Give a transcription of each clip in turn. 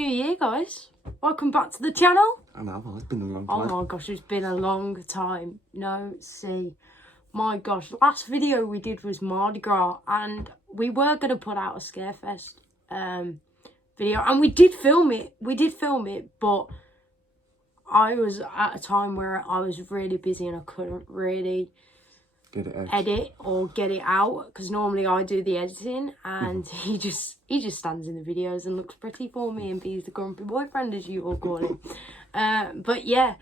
New Year, guys. Welcome back to the channel. I know, it's been a long time. Oh my gosh, it's been a long time. No, see. My gosh, last video we did was Mardi Gras, and we were going to put out a Scarefest video, and we did film it. But I was at a time where I was really busy and I couldn't really edit or get it out, because normally I do the editing, and he just stands in the videos and looks pretty for me and be the grumpy boyfriend, as you all call him. But yeah,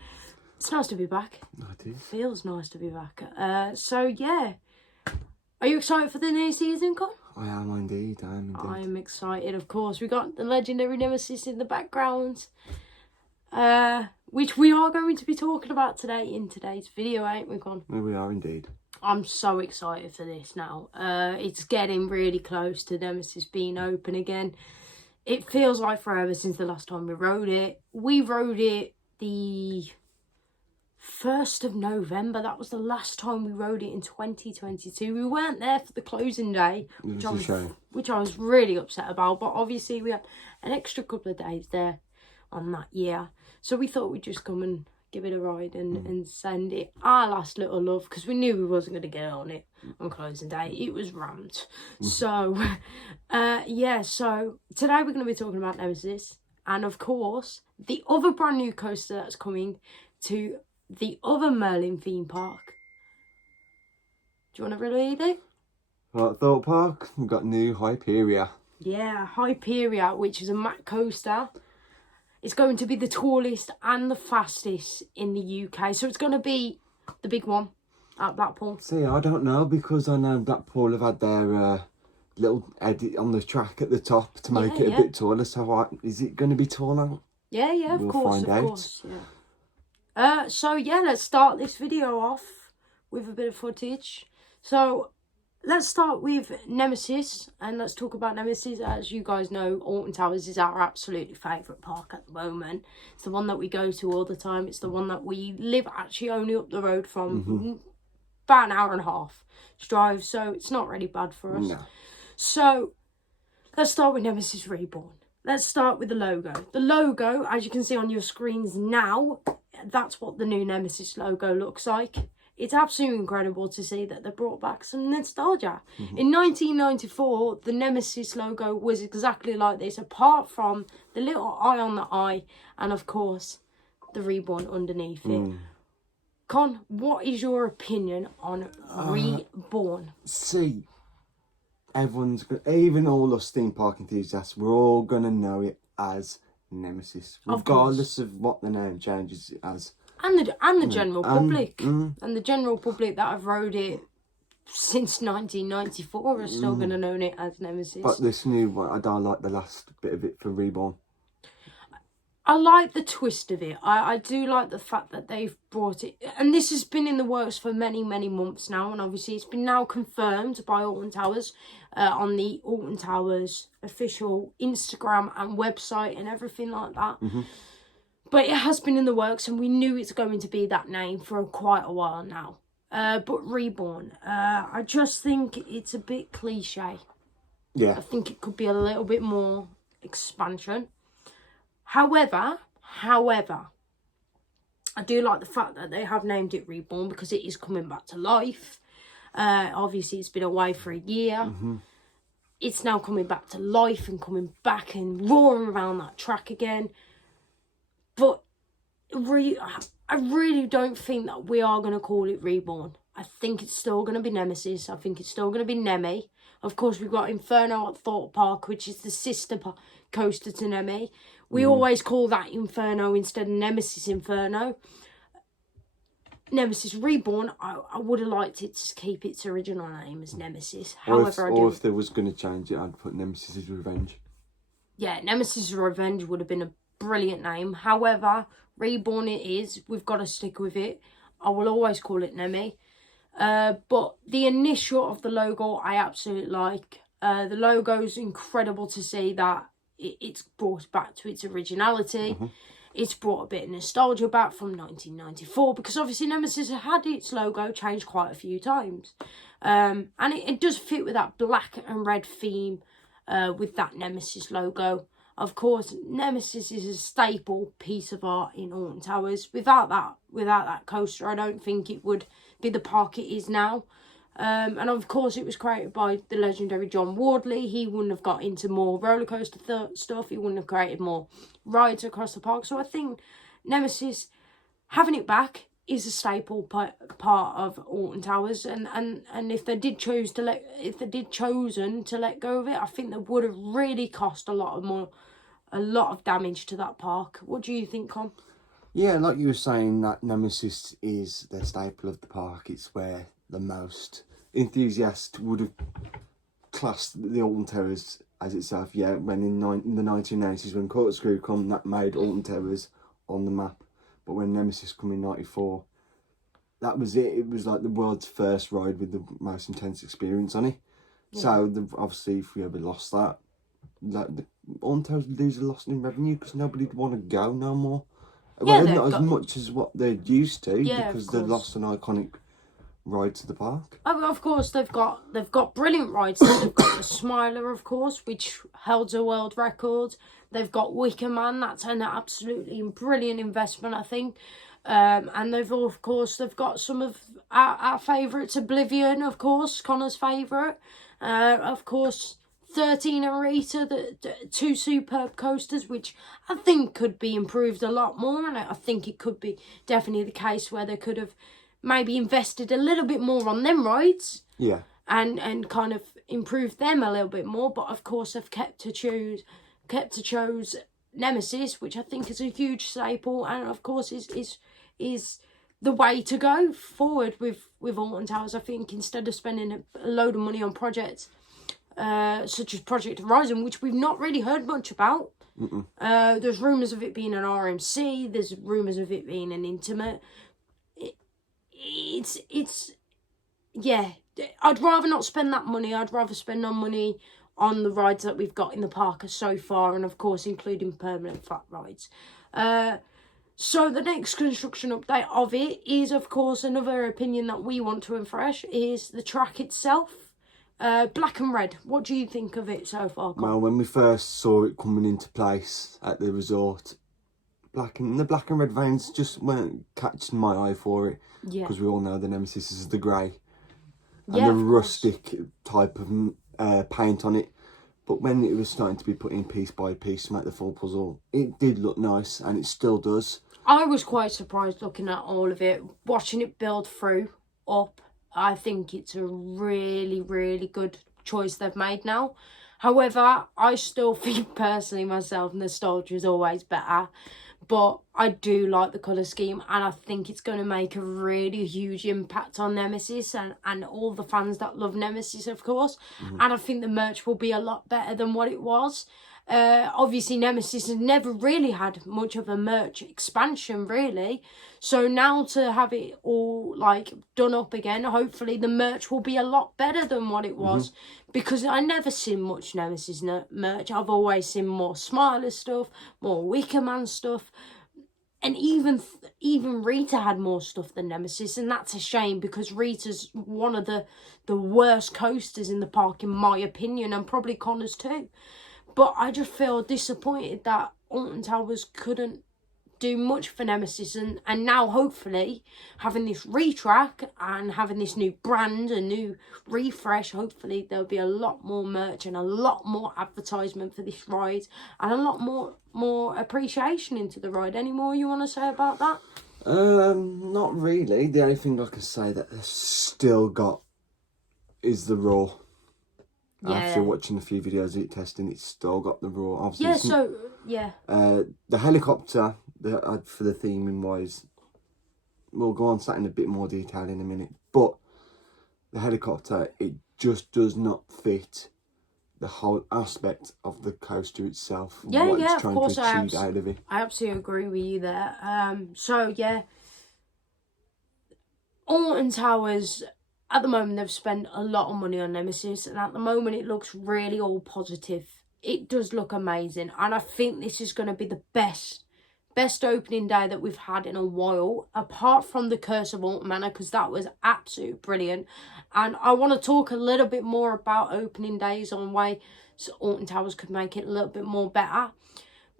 it's nice to be back. It is. Feels nice to be back. So yeah, are you excited for the new season, Con? I am indeed. I'm excited, of course. We got the legendary Nemesis in the background, which we are going to be talking about today in today's video, ain't we, Con? We are indeed. I'm so excited for this now. It's getting really close to Nemesis being open again. It feels like forever since the last time we rode it. We rode it the 1st of November. That was the last time we rode it in 2022. We weren't there for the closing day, which I was really upset about. But obviously we had an extra couple of days there on that year. So we thought we'd just come and give it a ride and send it our last little love, because we knew we wasn't going to get on it on closing day. It was rammed. So yeah, so today we're going to be talking about Nemesis, and of course the other brand new coaster that's coming to the other Merlin theme park. Do you want to read it? Right, Thought Park, we've got new Hyperia. Yeah, Hyperia, which is a mat coaster. It's going to be the tallest and the fastest in the UK. So it's going to be the big one at Blackpool. See, I don't know, because I know Blackpool have had their little edit on the track at the top to make it a bit taller. So is it going to be taller? Yeah, of course. So yeah, let's start this video off with a bit of footage. So let's start with Nemesis, and let's talk about Nemesis. As you guys know, Alton Towers is our absolutely favourite park at the moment. It's the one that we go to all the time. It's the one that we live actually only up the road from, about an hour and a half drive, so it's not really bad for us. No. So let's start with Nemesis Reborn. Let's start with the logo. The logo, as you can see on your screens now, that's what the new Nemesis logo looks like. It's absolutely incredible to see that they brought back some nostalgia. In 1994, the Nemesis logo was exactly like this, apart from the little eye on the eye and, of course, the Reborn underneath it. Con, what is your opinion on Reborn? See, everyone's, even all us theme park enthusiasts, we're all going to know it as Nemesis, regardless of what the name changes it as. And the general public. And the general public that have rode it since 1994 are still going to know it as Nemesis. But this new one, I don't like the last bit of it for Reborn. I like the twist of it. I do like the fact that they've brought it. And this has been in the works for many, many months now. And obviously it's been now confirmed by Alton Towers on the Alton Towers official Instagram and website and everything like that. But it has been in the works, and we knew it's going to be that name for quite a while now. But Reborn, I just think it's a bit cliche. Yeah. I think it could be a little bit more expansion. However, I do like the fact that they have named it Reborn, because it is coming back to life. Obviously, it's been away for a year. It's now coming back to life and coming back and roaring around that track again. But I really don't think that we are going to call it Reborn. I think it's still going to be Nemesis. I think it's still going to be Nemi. Of course, we've got Inferno at Thought Park, which is the sister coaster to Nemi. We always call that Inferno instead of Nemesis Inferno. Nemesis Reborn, I would have liked it to keep its original name as Nemesis. However, or if there was going to change it, I'd put Nemesis' Revenge. Yeah, Nemesis' Revenge would have been a brilliant name. However, Reborn it is. We've got to stick with it. I will always call it Nemi. But the initial of the logo I absolutely like. The logo's incredible to see that it's brought back to its originality. It's brought a bit of nostalgia back from 1994, because obviously Nemesis had its logo changed quite a few times. And it does fit with that black and red theme with that Nemesis logo. Of course, Nemesis is a staple piece of art in Alton Towers. Without that coaster, I don't think it would be the park it is now. And of course, it was created by the legendary John Wardley. He wouldn't have got into more roller coaster stuff. He wouldn't have created more rides across the park. So I think Nemesis, having it back, is a staple part of Alton Towers. And if they did chosen to let go of it, I think that would have really cost a lot of damage to that park. What do you think, Con? Yeah, like you were saying, that Nemesis is the staple of the park. It's where the most enthusiasts would have classed the Alton Towers as itself. Yeah, when in the 1990s, when Corkscrew come, that made Alton Towers on the map. But when Nemesis come in 94, that was it. It was like the world's first ride with the most intense experience on it. Yeah. So obviously, if we ever lost that, like the Alton Towers would lose a lot in revenue because nobody'd want to go no more. Yeah, well, not as much as what they're used to, yeah, because they've lost an iconic ride to the park. Oh, of course, they've got brilliant rides. They've got the Smiler, of course, which held a world record. They've got Wicker Man. That's an absolutely brilliant investment, I think. And they've got some of our favourites, Oblivion, of course, Connor's favourite. Of course, 13 and Rita, the two superb coasters, which I think could be improved a lot more. And I think it could be definitely the case where they could have maybe invested a little bit more on them rides. Yeah. And kind of improved them a little bit more. But of course, they've kept to choose Nemesis, which I think is a huge staple, and of course is the way to go forward with Alton Towers. I think instead of spending a load of money on projects such as Project Horizon, which we've not really heard much about. There's rumours of it being an RMC. There's rumours of it being an intimate. It's yeah. I'd rather not spend that money. I'd rather spend our money on the rides that we've got in the park so far, and of course including permanent flat rides. So the next construction update of it is, of course, another opinion that we want to refresh is the track itself. Black and red. What do you think of it so far, Colin? Well, when we first saw it coming into place at the resort, the black and red veins just weren't catching my eye for it. Yeah. Because we all know the Nemesis is the grey. And Yeah, the of rustic type of paint on it. But when it was starting to be put in piece by piece to make the full puzzle, it did look nice, and it still does. I was quite surprised looking at all of it, watching it build through up. I think it's a really, really good choice they've made now. However, I still think personally myself, nostalgia is always better. But I do like the colour scheme, and I think it's going to make a really huge impact on Nemesis and all the fans that love Nemesis, of course. And I think the merch will be a lot better than what it was. Obviously, Nemesis has never really had much of a merch expansion, really. So now to have it all, like, done up again, hopefully the merch will be a lot better than what it was. Because I never seen much Nemesis merch. I've always seen more Smiler stuff, more Wicker Man stuff. And even Rita had more stuff than Nemesis. And that's a shame, because Rita's one of the worst coasters in the park, in my opinion. And probably Connor's too. But I just feel disappointed that Alton Towers couldn't do much for Nemesis, and now hopefully having this retrack and having this new brand, a new refresh, hopefully there'll be a lot more merch and a lot more advertisement for this ride and a lot more appreciation into the ride. Any more you want to say about that? Not really. The only thing I can say that they've still got is the raw. Yeah. After watching a few videos of it testing, it's still got the raw. Obviously, Yeah, so, yeah. The helicopter, for the theming wise, we'll go on that in a bit more detail in a minute. But the helicopter, it just does not fit the whole aspect of the coaster itself. Yeah, what yeah, it's trying of course, to achieve out of it. I absolutely agree with you there. So, yeah. Alton Towers, at the moment, they've spent a lot of money on Nemesis, and at the moment, it looks really all positive. It does look amazing, and I think this is going to be the best best opening day that we've had in a while, apart from the Curse of Alton Manor, because that was absolutely brilliant. And I want to talk a little bit more about opening days on way so Alton Towers could make it a little bit more better.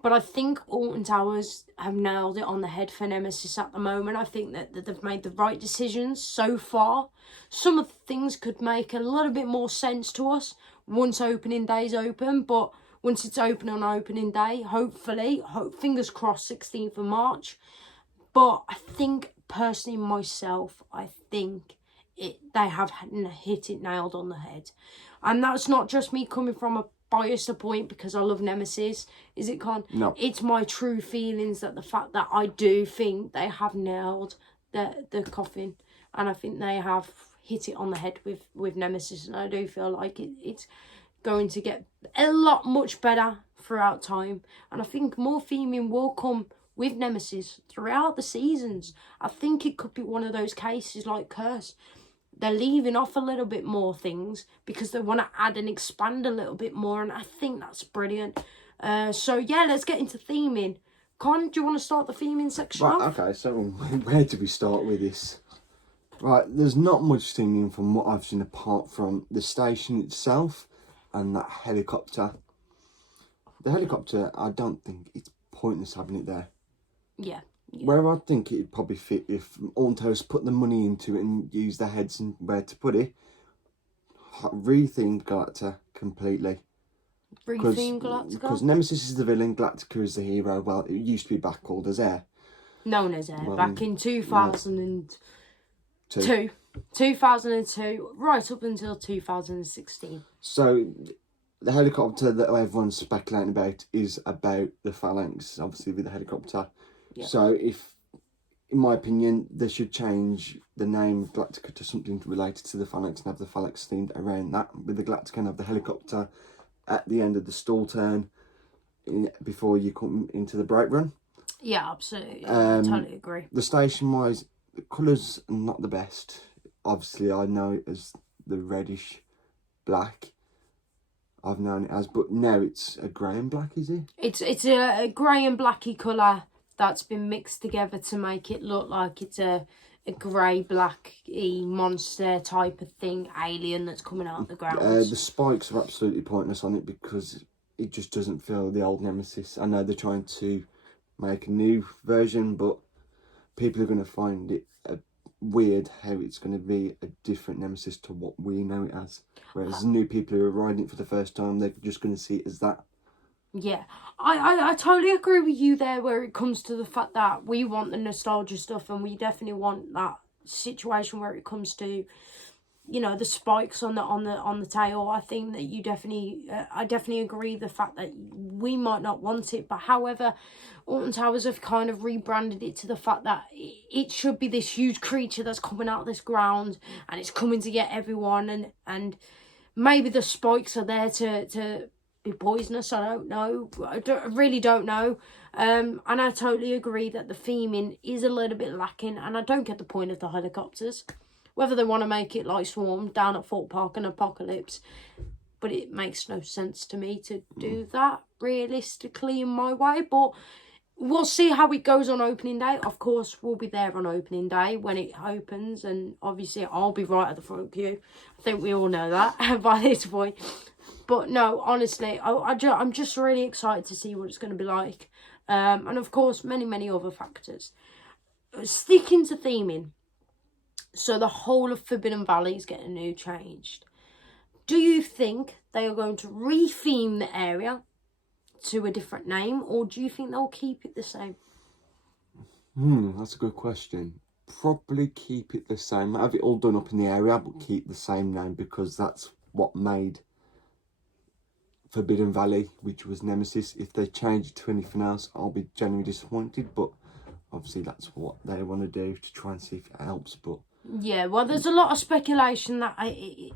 But I think Alton Towers have nailed it on the head for Nemesis at the moment. I think that they've made the right decisions so far. Some of the things could make a little bit more sense to us once opening day's open. But once it's open on opening day, hopefully, fingers crossed, 16th of March. But I think, personally, myself, I think they have hit it nailed on the head. And that's not just me coming from a biased point because I love Nemesis. Is it, Con? No. It's my true feelings that the fact that I do think they have nailed the coffin. And I think they have hit it on the head with Nemesis. And I do feel like it's going to get a lot much better throughout time. And I think more theming will come with Nemesis throughout the seasons. I think it could be one of those cases like Curse. They're leaving off a little bit more things because they want to add and expand a little bit more. And I think that's brilliant. So, yeah, let's get into theming. Con, do you want to start the theming section off? Okay, so where do we start with this? Right, there's not much theming from what I've seen apart from the station itself and that helicopter. The helicopter, I don't think it's pointless having it there. Yeah. Where I think it'd probably fit if Alton Towers put the money into it and use their heads and where to put it. Retheme Galactica completely. Retheme Galactica? Because Nemesis is the villain, Galactica is the hero. Well, it used to be back called as Air. Known as Air. Back in 2002. 2002, right up until 2016. So, the helicopter that everyone's speculating about is about the Phalanx, obviously, with the helicopter. Yeah. So, if, in my opinion, they should change the name of Galactica to something related to the Phalanx and have the Phalanx themed around that, with the Galactica and have the helicopter at the end of the stall turn before you come into the break run. Yeah, absolutely. I totally agree. The station-wise, the colours are not the best. Obviously, I know it as the reddish black. I've known it as, but now it's a grey and black, is it? It's a grey and blacky colour that's been mixed together to make it look like it's a grey blacky monster type of thing, alien that's coming out of the ground. The spikes are absolutely pointless on it because it just doesn't feel the old Nemesis. I know they're trying to make a new version, but people are going to find it weird how it's going to be a different Nemesis to what we know it as. Whereas new people who are riding it for the first time, they're just going to see it as that. Yeah, I totally agree with you there where it comes to the fact that we want the nostalgia stuff and we definitely want that situation where it comes to, you know, the spikes on the tail. I think that you definitely, I definitely agree the fact that we might not want it. But however, Alton Towers have kind of rebranded it to the fact that it should be this huge creature that's coming out of this ground and it's coming to get everyone. And maybe the spikes are there to be poisonous. I don't know. I really don't know. And I totally agree that the theming is a little bit lacking. And I don't get the point of the helicopters. Whether they want to make it like Swarm down at Fort Park and Apocalypse. But it makes no sense to me to do that realistically in my way. But we'll see how it goes on opening day. Of course, we'll be there on opening day when it opens. And obviously, I'll be right at the front queue. I think we all know that by this point. But no, honestly, I'm just really excited to see what it's going to be like. And of course, many, many other factors. Sticking to theming. So the whole of Forbidden Valley is getting new changed. Do you think they are going to re-theme the area to a different name, or do you think they'll keep it the same? That's a good question. Probably keep it the same. Have it all done up in the area, but keep the same name because that's what made Forbidden Valley, which was Nemesis. If they change it to anything else, I'll be genuinely disappointed, but obviously that's what they want to do to try and see if it helps. But yeah, well, there's a lot of speculation that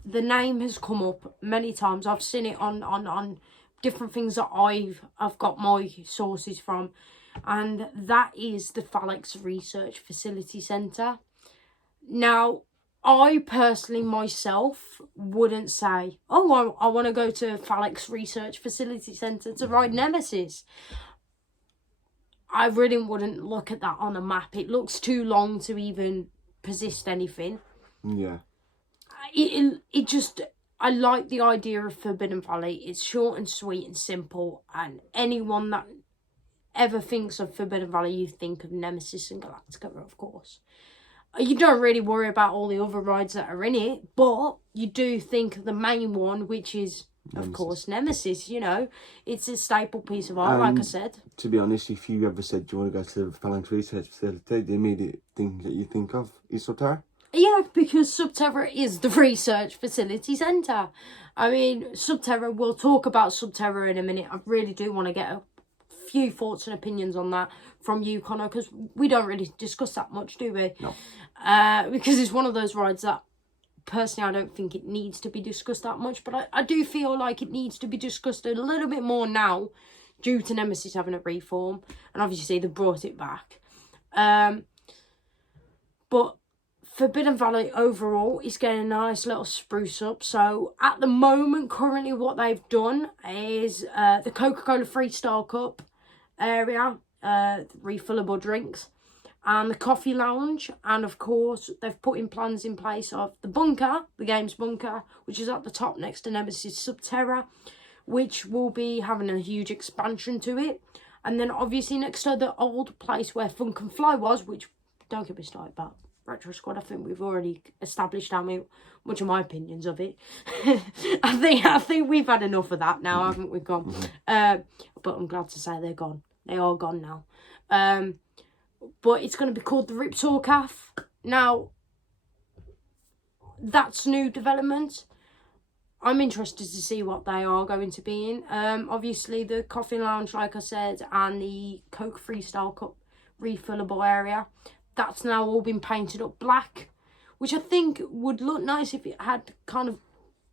the name has come up many times. I've seen it on different things that I've got my sources from, and that is the Phalanx Research Facility Centre. Now, I personally myself wouldn't say, oh, I want to go to Phalanx Research Facility Centre to ride Nemesis. I really wouldn't look at that on a map. It looks too long to even persist anything. Yeah. It just, I like the idea of Forbidden Valley. It's short and sweet and simple, and anyone that ever thinks of Forbidden Valley, you think of Nemesis and Galactica, of course. You don't really worry about all the other rides that are in it, but you do think of the main one, which is, Nemesis. Of course, Nemesis. You know, it's a staple piece of art, like I said. To be honest, if you ever said you want to go to the Phalanx Research Facility, the immediate thing that you think of is Subterra. Yeah, because Subterra is the research facility centre. I mean, Subterra, we'll talk about Subterra in a minute. I really do want to get a few thoughts and opinions on that from you, Connor, because we don't really discuss that much, do we? No. Because it's one of those rides that, personally, I don't think it needs to be discussed that much, but I do feel like it needs to be discussed a little bit more now due to Nemesis having a reform, and obviously they brought it back. But Forbidden Valley overall is getting a nice little spruce up. So at the moment, currently what they've done is the Coca-Cola Freestyle Cup area, refillable drinks, and the coffee lounge. And of course, they've put in plans in place of the bunker, the games bunker, which is at the top next to Nemesis Subterra, which will be having a huge expansion to it. And then obviously next to the old place where Funk and Fly was, which, don't get me started about Retro Squad. I think we've already established much of my opinions of it. I think we've had enough of that now, haven't we, gone? But I'm glad to say they're gone. They are gone now. But it's going to be called the Ripsaw Calf. Now, that's new development. I'm interested to see what they are going to be in. Obviously, the coffee lounge, like I said, and the Coke Freestyle Cup refillable area, that's now all been painted up black, which I think would look nice if it had kind of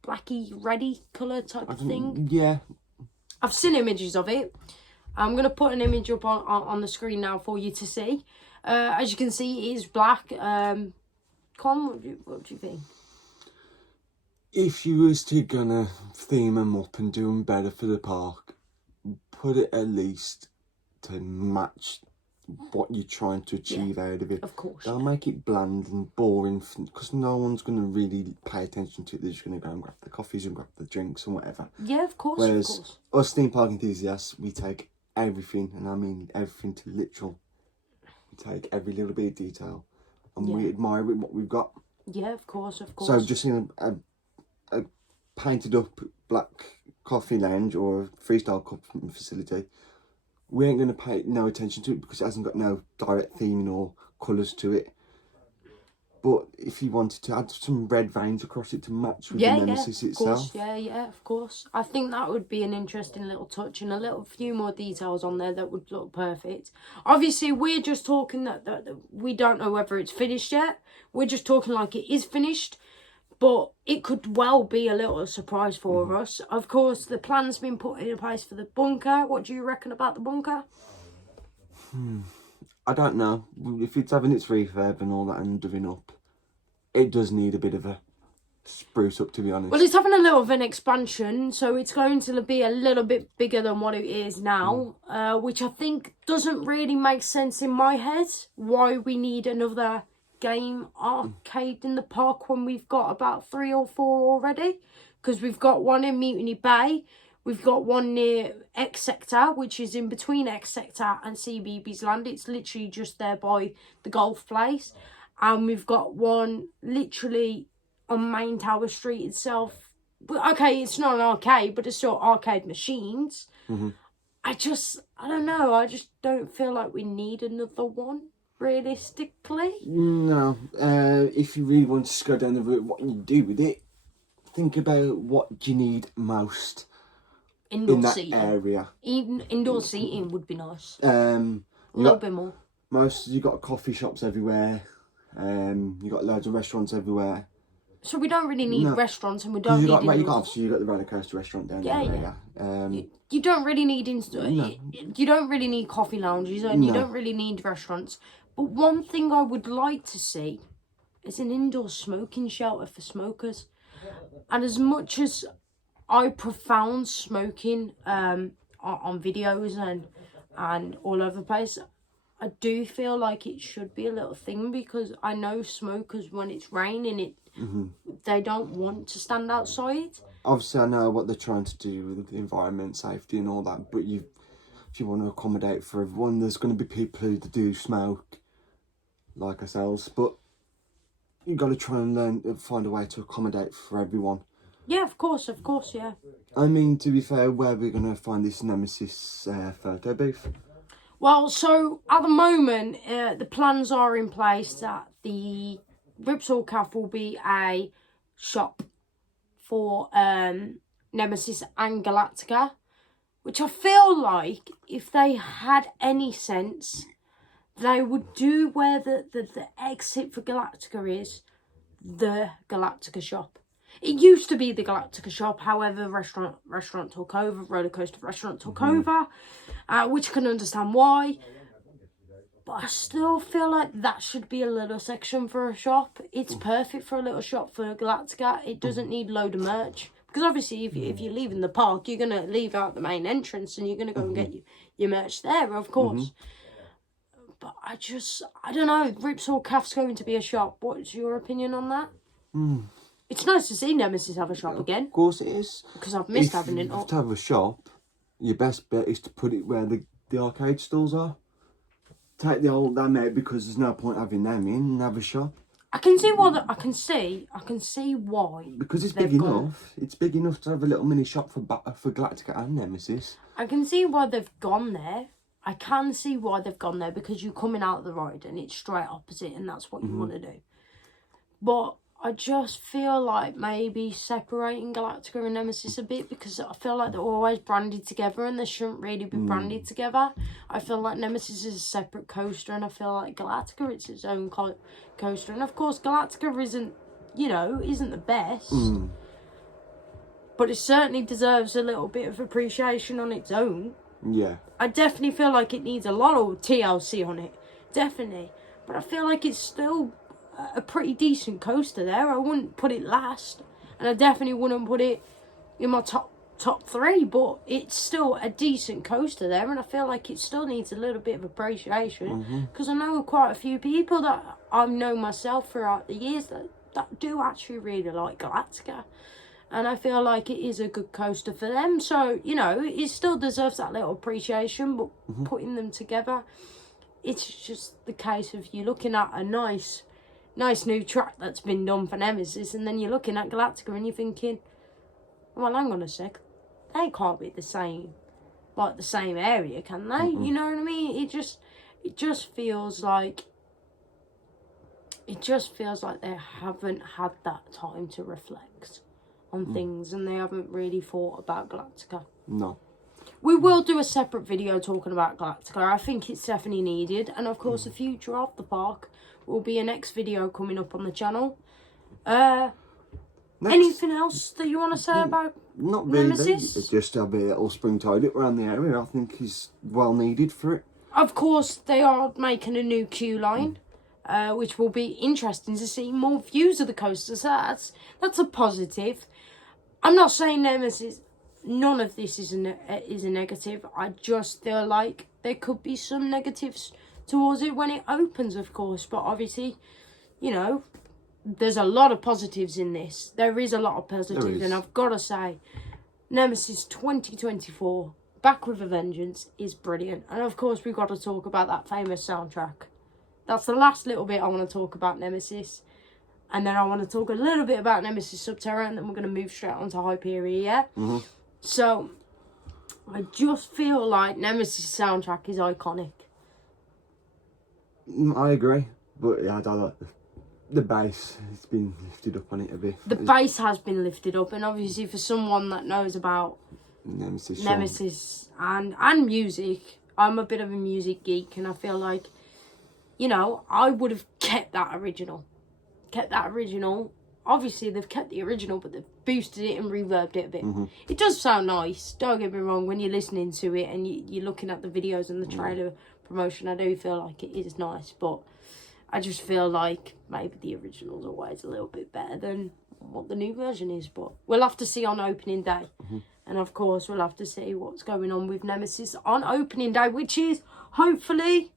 blacky, reddy colour type of thing. Yeah. I've seen images of it. I'm going to put an image up on the screen now for you to see. As you can see, it is black. Con, what do you think? If you was to gonna theme them up and do them better for the park, put it at least to match what you're trying to achieve out of it. Of course. Don't make it bland and boring, because no one's going to really pay attention to it. They're just going to go and grab the coffees and grab the drinks and whatever. Yeah, of course. Whereas us theme park enthusiasts, we take everything, and I mean everything to literal. We take every little bit of detail, and we admire it, what we've got. Yeah, of course. So just in a painted up black coffee lounge or a freestyle cup facility, we ain't going to pay no attention to it because it hasn't got no direct theming or colours to it. But if you wanted to add some red veins across it to match with the Nemesis itself. Yeah, of course. I think that would be an interesting little touch and a few more details on there that would look perfect. Obviously, we're just talking that we don't know whether it's finished yet. We're just talking like it is finished. But it could well be a little surprise for us. Of course, the plan's been put in place for the bunker. What do you reckon about the bunker? I don't know. If it's having its refurb and all that and doing up, it does need a bit of a spruce up, to be honest. Well, it's having a little of an expansion, so it's going to be a little bit bigger than what it is now, which I think doesn't really make sense in my head, why we need another game arcade in the park when we've got about 3 or 4 already, because we've got one in Mutiny Bay, we've got one near X Sector, which is in between X Sector and CBeebies Land. It's literally just there by the golf place, and we've got one literally on Main Tower Street itself. Okay, it's not an arcade, but it's still arcade machines. I don't know, I just don't feel like we need another one, realistically. No, if you really want to go down the route, what you do with it, think about what you need most in that area. Even indoor seating would be nice. A little bit more. You got coffee shops everywhere. You got loads of restaurants everywhere. So we don't really need restaurants, and we don't need. You got the rollercoaster restaurant down there. You don't really need you don't really need coffee lounges, and you don't really need restaurants. But one thing I would like to see is an indoor smoking shelter for smokers. And as much as I profound smoking on videos and all over the place, I do feel like it should be a little thing, because I know smokers, when it's raining, they don't want to stand outside. Obviously, I know what they're trying to do with the environment, safety and all that, but if you want to accommodate for everyone, there's going to be people who do smoke, like ourselves, but you've got to try and find a way to accommodate for everyone. Yeah, of course, yeah. I mean, to be fair, where are we going to find this Nemesis photo booth? Well, so at the moment, the plans are in place that the Ripsaw Cafe will be a shop for Nemesis and Galactica, which I feel like if they had any sense, they would do where the exit for Galactica is the Galactica shop. It used to be the Galactica shop, however, restaurant took over, roller coaster restaurant took over, which I can understand why. But I still feel like that should be a little section for a shop. It's perfect for a little shop for Galactica. It doesn't need a load of merch. Because obviously, if you're leaving the park, you're going to leave out the main entrance and you're going to go and get your merch there, of course. But I don't know. Ripsaw Cafe's going to be a shop. What's your opinion on that? It's nice to see Nemesis have a shop again. Of course it is. Because I've missed having it up. To have a shop, your best bet is to put it where the arcade stalls are. Take the old them out, because there's no point having them in, and have a shop. I can see why. I can see why. Because it's big enough. It's big enough to have a little mini shop for Galactica and Nemesis. I can see why they've gone there. I can see why they've gone there, because you're coming out of the ride and it's straight opposite, and that's what you want to do. But I just feel like maybe separating Galactica and Nemesis a bit, because I feel like they're always branded together and they shouldn't really be branded together. I feel like Nemesis is a separate coaster, and I feel like Galactica, it's its own coaster. And of course, Galactica isn't the best. But it certainly deserves a little bit of appreciation on its own. Yeah. I definitely feel like it needs a lot of TLC on it. Definitely. But I feel like it's still a pretty decent coaster there. I wouldn't put it last, and I definitely wouldn't put it in my top three, but it's still a decent coaster there, and I feel like it still needs a little bit of appreciation, because I know quite a few people that I've known myself throughout the years that do actually really like Galactica, and I feel like it is a good coaster for them. So, it still deserves that little appreciation, but putting them together, it's just the case of you looking at a nice new track that's been done for Nemesis, and then you're looking at Galactica and you're thinking, well, hang on a sec, they can't be the same area, can they? You know what I mean? It just feels like they haven't had that time to reflect on things, and they haven't really thought about Galactica. No. We will do a separate video talking about Galactica. I think it's definitely needed, and of course the future of the park will be a next video coming up on the channel. Anything else that you want to say about Not really. Nemesis? It's just a bit little spring tide up around the area. I think is well needed for it. Of course, they are making a new queue line, which will be interesting to see more views of the coaster. So that's a positive. I'm not saying Nemesis. None of this is a negative. I just feel like there could be some negatives towards it when it opens, of course. But obviously, there's a lot of positives in this. There is a lot of positives, and I've got to say, Nemesis 2024, back with a vengeance, is brilliant. And of course, we've got to talk about that famous soundtrack. That's the last little bit I want to talk about Nemesis. And then I want to talk a little bit about Nemesis Subterra, and then we're going to move straight on to Hyperia, yeah? So, I just feel like Nemesis soundtrack is iconic. I agree, but yeah, I don't like the bass. It's been lifted up on it a bit. The bass has been lifted up, and obviously for someone that knows about Nemesis and music, I'm a bit of a music geek, and I feel like, I would have kept that original. Obviously, they've kept the original, but they've boosted it and reverbed it a bit. It does sound nice, don't get me wrong, when you're listening to it and you're looking at the videos and the trailer promotion. I do feel like it is nice, but I just feel like maybe the original's always a little bit better than what the new version is. But we'll have to see on opening day. And of course, we'll have to see what's going on with Nemesis on opening day, which is hopefully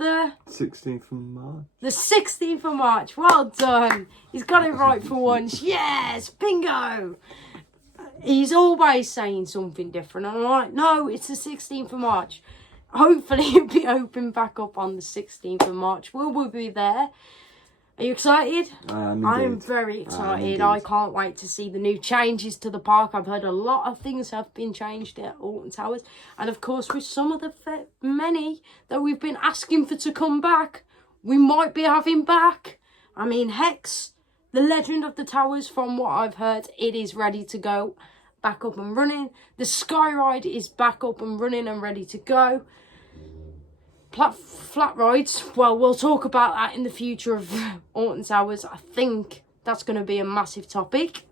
the 16th of March. The 16th of March. Well done. He's got it right for once. Yes, bingo. He's always saying something different. I'm like, no, it's the 16th of March. Hopefully it'll be open back up on the 16th of March. We'll be there. Are you excited? I'm very excited. I can't wait to see the new changes to the park. I've heard a lot of things have been changed at Alton Towers. And of course, with some of the many that we've been asking for to come back, we might be having back. I mean, Hex, the Legend of the Towers, from what I've heard, it is ready to go. Back up and running. The Sky Ride is back up and running and ready to go. Flat rides, well, we'll talk about that in the future of Alton Towers. I think that's going to be a massive topic,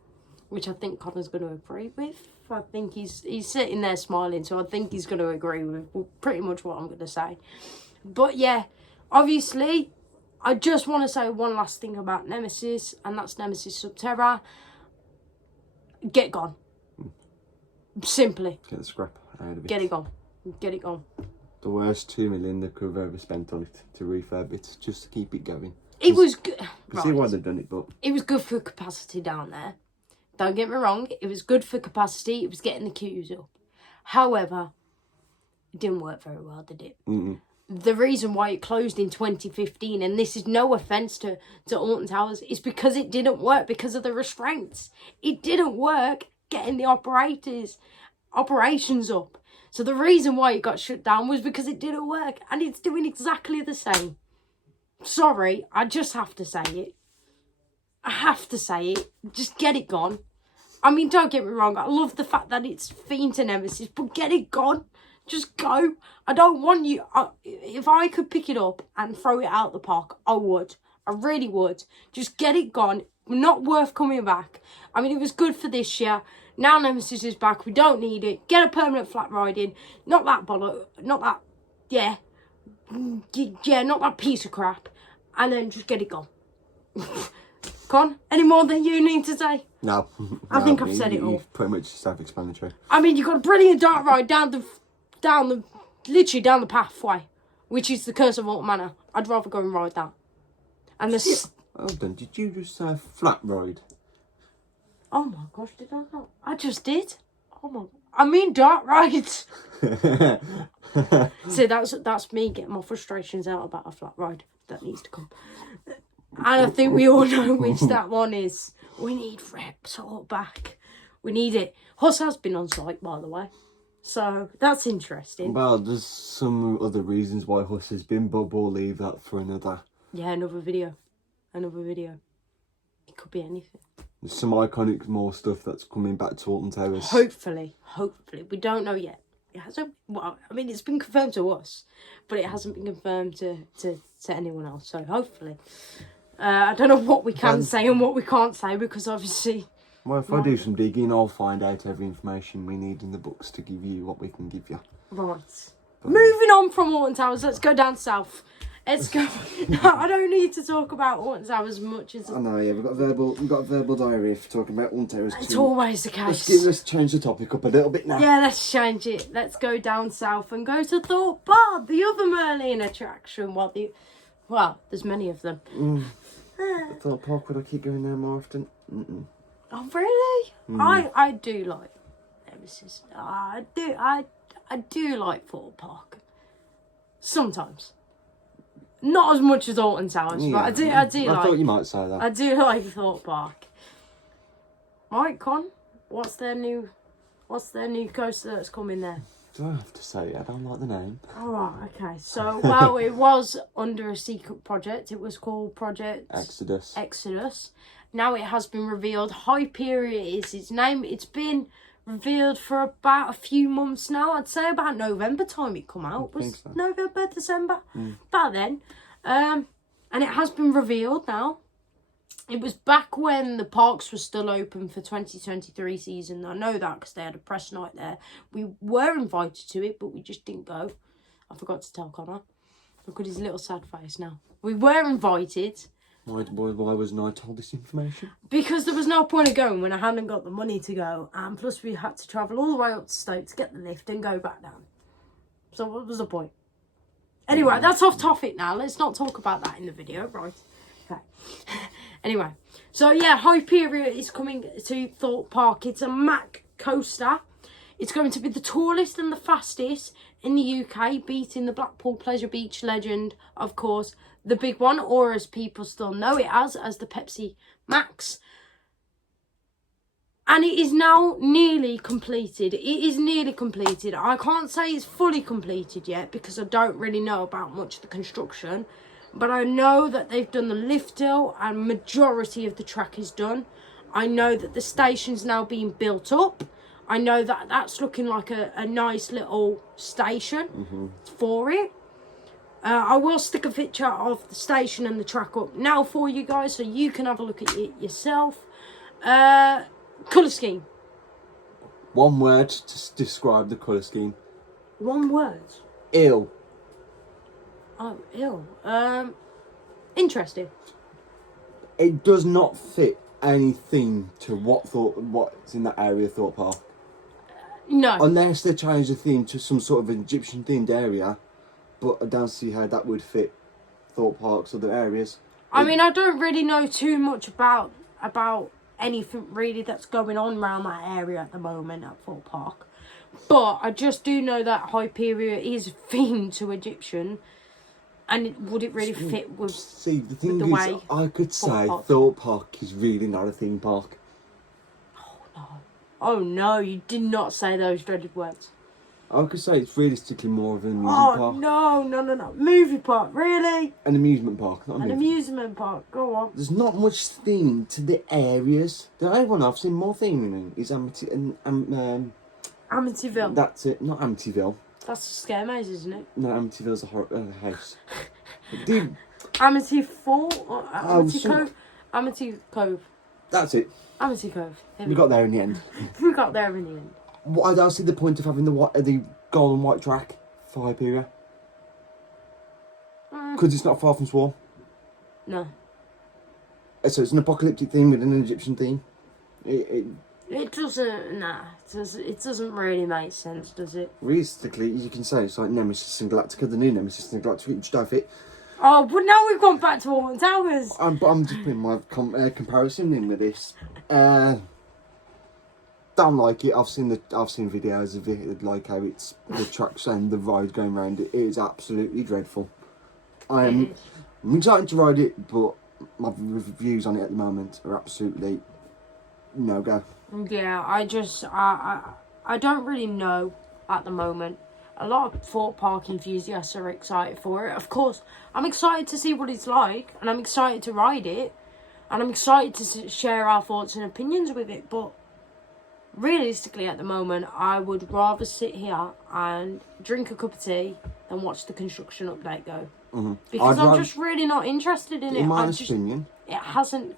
which I think Connor's going to agree with. I think he's sitting there smiling, so I think he's going to agree with pretty much what I'm going to say. But yeah, obviously, I just want to say one last thing about Nemesis, and that's Nemesis Subterra. Get gone. Simply. Get the scrap out of it. Get it gone. Get it gone. The worst 2 million they could have ever spent on it to refurb it, just to keep it going. It was good. I see why they've done it, but it was good for capacity down there. Don't get me wrong, it was good for capacity. It was getting the queues up. However, it didn't work very well, did it? Mm-mm. The reason why it closed in 2015, and this is no offence to Alton Towers, is because it didn't work because of the restraints. It didn't work getting the operations up. So the reason why it got shut down was because it didn't work, and it's doing exactly the same. Sorry, I just have to say it. I have to say it. Just get it gone. I mean, don't get me wrong. I love the fact that it's themed to Nemesis, but get it gone. Just go. I don't want you... if I could pick it up and throw it out the park, I would. I really would. Just get it gone. Not worth coming back. I mean, it was good for this year. Now Nemesis is back. We don't need it. Get a permanent flat ride in. Not that bollock. Not that... Yeah. Yeah, not that piece of crap. And then just get it gone. Con, any more than you need to say? No. I think I've said it all. Pretty much self-explanatory. I mean, you've got a brilliant dark ride down the literally down the pathway, which is the Curse of Alton Manor. I'd rather go and ride that. And the... Well done. Did you just say flat ride? Oh my gosh, did I not? I just did. Oh my... I mean dark rides. See, that's me getting my frustrations out about a flat ride that needs to come. And I think we all know which that one is. We need Repsol back. We need it. Huss has been on site, by the way. So, that's interesting. Well, there's some other reasons why Huss has been, but we'll leave that for another. Yeah, another video. Another video. It could be anything. There's some iconic more stuff that's coming back to Alton Towers. Hopefully. We don't know yet. It hasn't... Well, I mean, it's been confirmed to us, but it hasn't been confirmed to anyone else. So, hopefully. I don't know what we can say and what we can't say, because obviously... Well, if I do some digging, I'll find out every information we need in the books to give you what we can give you. Right. But moving on from Alton Towers, let's go down south. Let's go... No, I don't need to talk about Alton Towers as much as... I know, yeah, we've got a verbal diary for talking about Alton Towers. It's always the case. Let's change the topic up a little bit now. Yeah, let's change it. Let's go down south and go to Thorpe Bar, the other Merlin attraction. Well, there's many of them. I thought Park, would I keep going there more often? Mm-mm. Oh, really? I do like Nemesis. I do like Thorpe Park. Sometimes. Not as much as Alton Towers, but I do like... I thought you might say that. I do like Thorpe Park. Right, Con? What's their new coaster that's coming there? Do I have to say it? I don't like the name. Alright, okay. So, well, it was under a secret project. It was called Project... Exodus. Now it has been revealed. Hyperia is its name. It's been revealed for about a few months now. I'd say about November time it come out. I think so. November, December? About then. And it has been revealed now. It was back when the parks were still open for 2023 season. I know that because they had a press night there. We were invited to it, but we just didn't go. I forgot to tell Connor. Look at his little sad face now. We were invited. Why wasn't I told this information? Because there was no point of going when I hadn't got the money to go. And plus we had to travel all the way up to Stoke to get the lift and go back down. So what was the point? Anyway, that's off topic now. Let's not talk about that in the video, right? Okay. Anyway, so yeah, Hyperia is coming to Thorpe Park. It's a Mack coaster. It's going to be the tallest and the fastest in the UK, beating the Blackpool Pleasure Beach legend, of course, the big one, or as people still know it as the Pepsi Max. And it is now nearly completed. It is nearly completed. I can't say it's fully completed yet because I don't really know about much of the construction. But I know that they've done the lift hill and majority of the track is done. I know that the station's now being built up. I know that that's looking like a nice little station for it. I will stick a picture of the station and the track up now for you guys so you can have a look at it yourself. Colour scheme. One word to describe the colour scheme. One word. Ill. Oh, ill. Interesting. It does not fit any theme to what's in that area of Thorpe Park. No. Unless they change the theme to some sort of Egyptian themed area, but I don't see how that would fit Thorpe Park's other areas. I mean, I don't really know too much about anything really that's going on around that area at the moment at Thorpe Park. But I just do know that Hyperia is themed to Egyptian. And would it really fit with See, the thing the is, way I could say Park. Thorpe Park is really not a theme park. Oh no, you did not say those dreaded words. I could say it's realistically more of an amusement park. No. Movie park, really? An amusement park, not a An movie. amusement park, go on. There's not much theme to the areas. The only one I've seen more theming in is Amityville. That's it, not Amityville. That's a scare maze, isn't it? No, Amityville's a house. Dude, Amity Fall or Amity some- Cove? Amity Cove. that's it. Amity Cove. We got there in the end. We got there in the end. I don't see the point of having the gold and white track for Hyperia. Because it's not far from Swarm. No. So it's an apocalyptic theme with an Egyptian theme. It doesn't, it doesn't really make sense, does it? Realistically, you can say it's like Nemesis and Galactica, the new Nemesis and Galactica, which don't fit. Oh, but now we've gone back to Alton Towers. But I'm just putting my comparison in with this. Don't like it. I've seen videos of it, like how it's the tracks and the ride going around it. It is absolutely dreadful. I'm excited to ride it, but my reviews on it at the moment are absolutely no go. Yeah, I don't really know at the moment. A lot of Thorpe Park enthusiasts are excited for it. Of course, I'm excited to see what it's like, and I'm excited to ride it, and I'm excited to share our thoughts and opinions with it, but realistically at the moment, I would rather sit here and drink a cup of tea than watch the construction update go. Because I'm just really not interested in it. In my opinion, it hasn't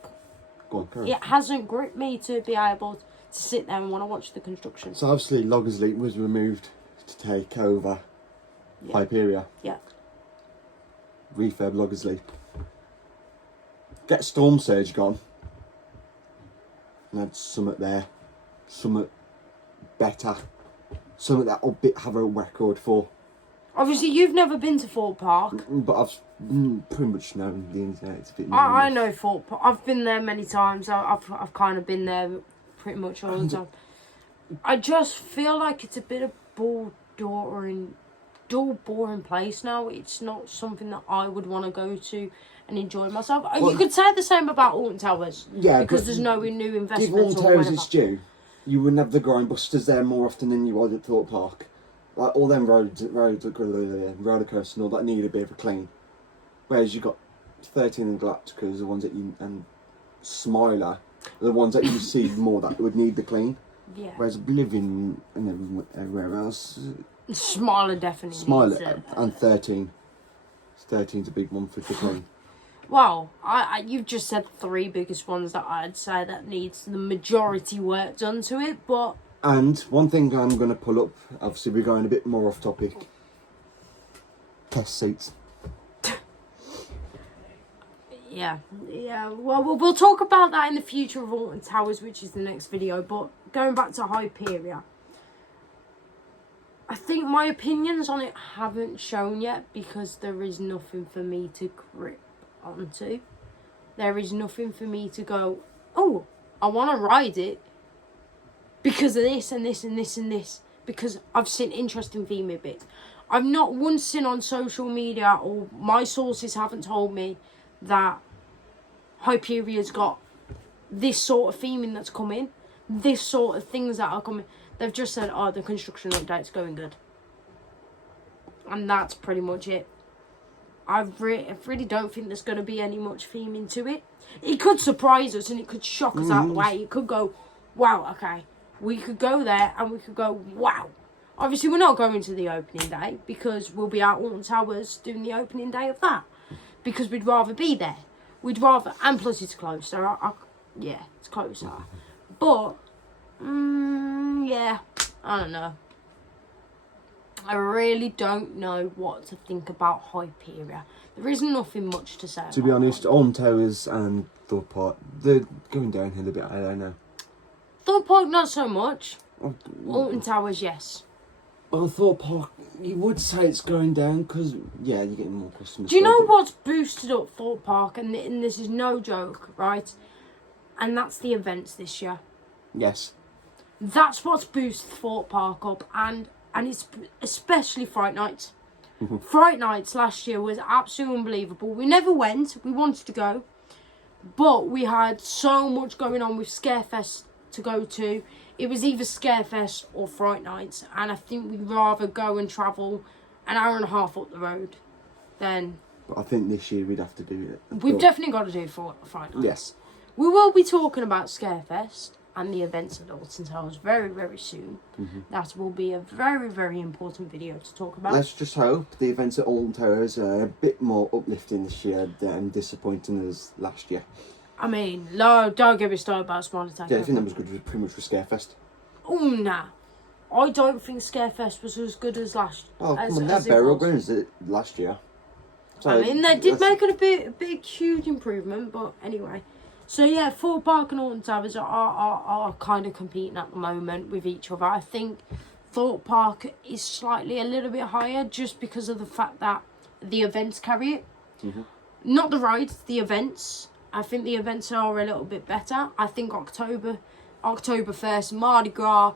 gripped me to be able to sit there and want to watch the construction. So obviously Loggers Leap was removed to take over Hyperia. Yeah. Refurb Loggers Leap. Get Storm Surge gone. And add Summit there. Summit better. Something that I'll have a record for. Obviously, you've never been to Thorpe Park. But I've pretty much known the internet. It's a bit I know Thorpe Park. I've been there many times. I've kind of been there pretty much all the time. I just feel like it's a bit of dull, boring place now. It's not something that I would want to go to and enjoy myself. Well, you could say the same about Alton Towers. Yeah, because there's no new investments. Give Alton Towers its due. You wouldn't have the grindbusters there more often than you would at Thorpe Park. Like all them roller coasters and all that need a bit of a clean. Whereas you got 13 and Galacticas, the ones that and Smiler, the ones that you see more that would need the clean. Yeah. Whereas Oblivion and everywhere else. Smiler definitely. Smiler and 13. 13's a big one for the clean. Well, you've just said the three biggest ones that I'd say that needs the majority work done to it, but... And one thing I'm going to pull up, obviously we're going a bit more off topic. Test seats. Yeah. Well, we'll talk about that in the future of Alton Towers, which is the next video, but going back to Hyperia. I think my opinions on it haven't shown yet because there is nothing for me to grip onto. There is nothing for me to go, oh, I want to ride it because of this and this and this and this. Because I've seen interesting theming bits. I've not once seen on social media, or my sources haven't told me that Hyperia's got this sort of theming that's coming, this sort of things that are coming. They've just said, oh, the construction update's going good. And that's pretty much it. I really don't think there's going to be any much theming to it. It could surprise us and it could shock us out the way. It could go, wow, okay. We could go there and we could go, wow. Obviously, we're not going to the opening day because we'll be out Alton Towers doing the opening day of that. Because we'd rather be there. We'd rather, and plus it's closer. Yeah, it's closer. But, yeah, I don't know. I really don't know what to think about Hyperia. There is nothing much to say. To be honest, Alton Towers and Thorpe Park, they're going downhill a bit. I don't know. Thorpe Park, not so much. Alton Towers, yes. Well, Thorpe Park, you would say it's going down because, yeah, you're getting more customers. Do you know what's boosted up Thorpe Park? And this is no joke, right? And that's the events this year. Yes. That's what's boosted Thorpe Park up. And it's especially Fright Nights. Fright Nights last year was absolutely unbelievable. We never went. We wanted to go. But we had so much going on with Scarefest to go to. It was either Scarefest or Fright Nights. And I think we'd rather go and travel an hour and a half up the road than... But I think this year we'd have to do it. We've definitely got to do Fright Nights. Yes. We will be talking about Scarefest and the events at Alton Towers very, very soon. That will be a very, very important video to talk about. Let's just hope the events at Alton Towers are a bit more uplifting this year than disappointing as last year. I mean, no, don't get me started about Smart Attack. Yeah, I think that was good, pretty much for Scarefest. Oh, nah. I don't think Scarefest was as good as last year. Oh, come on, that burial grounds last year. So I mean, they did make it a big, huge improvement, but anyway. So yeah, Thorpe Park and Alton Towers are kind of competing at the moment with each other. I think Thorpe Park is slightly a little bit higher just because of the fact that the events carry it. Not the rides, the events. I think the events are a little bit better. I think October 1st, Mardi Gras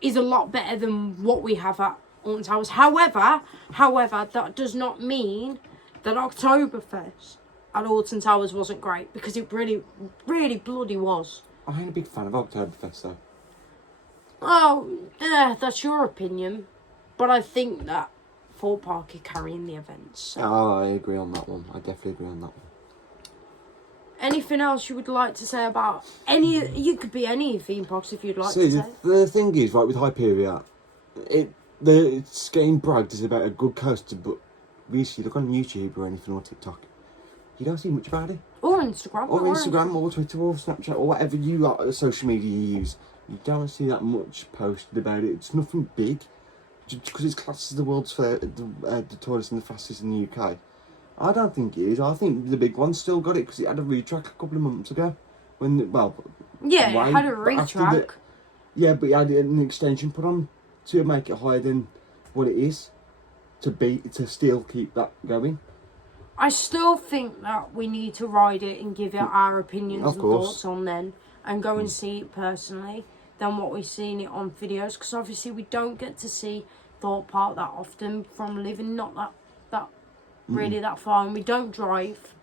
is a lot better than what we have at Alton Towers. However, that does not mean that Oktoberfest at Alton Towers wasn't great, because it really, really bloody was. I ain't a big fan of Oktoberfest though. Oh, yeah, that's your opinion. But I think that Thorpe Park are carrying the events. So. Oh, I agree on that one. I definitely agree on that one. Anything else you would like to say about any... You could be any theme parks if you'd like See, to say. the thing is, right, with Hyperia, it's getting bragged as about a good coaster, but recently, look on YouTube or anything, or TikTok, you don't see much about it. Or Instagram. Or Instagram, or Twitter, or Snapchat, or whatever social media you use. You don't see that much posted about it. It's nothing big. Just because it's classed as the world's fair, the tallest and the fastest in the UK. I don't think it is. I think the big one still got it because it had a retrack a couple of months ago. Yeah, it had a retrack. Yeah, but it had an extension put on to make it higher than what it is. To still keep that going. I still think that we need to ride it and give it our opinions and thoughts on then, and go and see it personally, than what we've seen it on videos, because obviously we don't get to see Thorpe Park that often from living not that really that far, and we don't drive.